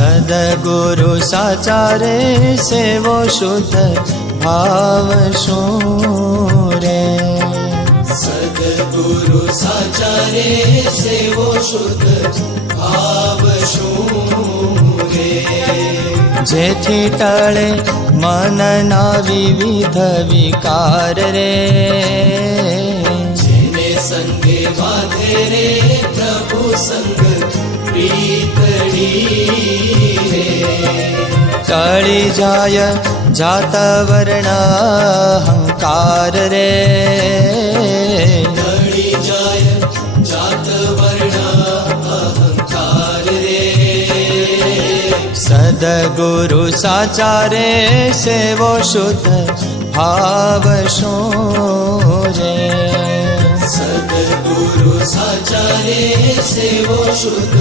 સદગુરુ સાચા રે સેવો શુદ્ધ ભાવ શું રે. સદગુરુ સાચા રે સેવો શુદ્ધ ભાવ શું રે. જેથી ટળે મનના વિવિધ વિકાર રે. જેને સંગે બાંધે રે પ્રભુ સંગ પ્રીતડી રે. ટળી જાય જાત વર્ણ અહંકાર રે. ટળી જાય જાત વર્ણ અહંકાર રે. સદગુરુ સાચા રે સેવો શુદ્ધ ભાવ શું રે. સદગુરુ સાચા રે સેવો શુદ્ધ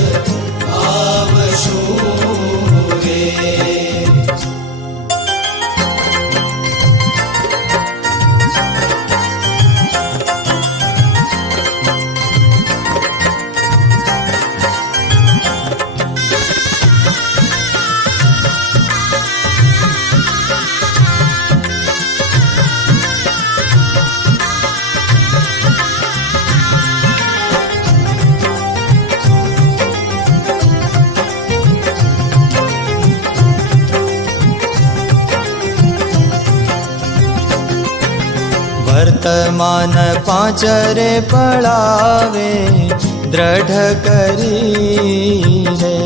ભાવ શું રે. વર્તમાન પાંચરે પડાવે દ્રઢ કરી રે.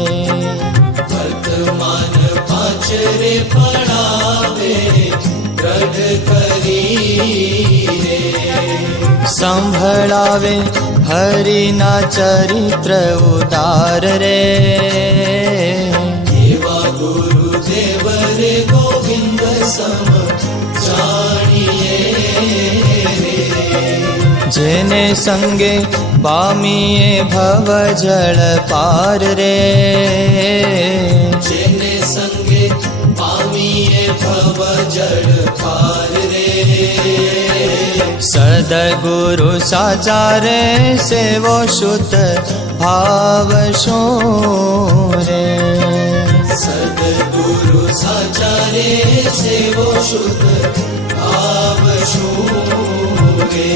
વર્તમાન પાંચરે પડાવે દ્રઢ કરી રે. સંભળાવે હરિના ચરિત્ર ઉદાર રે. એવા ગુરુદેવ રે ગોવિંદ સમ જાણીએ રે. જેને સંગે પામીએ ભવ જળ પાર રે. જેને સંગે પામીએ ભવ જળ પાર રે. સદગુરુ સાચા રે સેવો શુદ્ધ ભાવ શું રે. સદગુરુ સાચા રે સેવો શુદ્ધ ભાવ શું રે.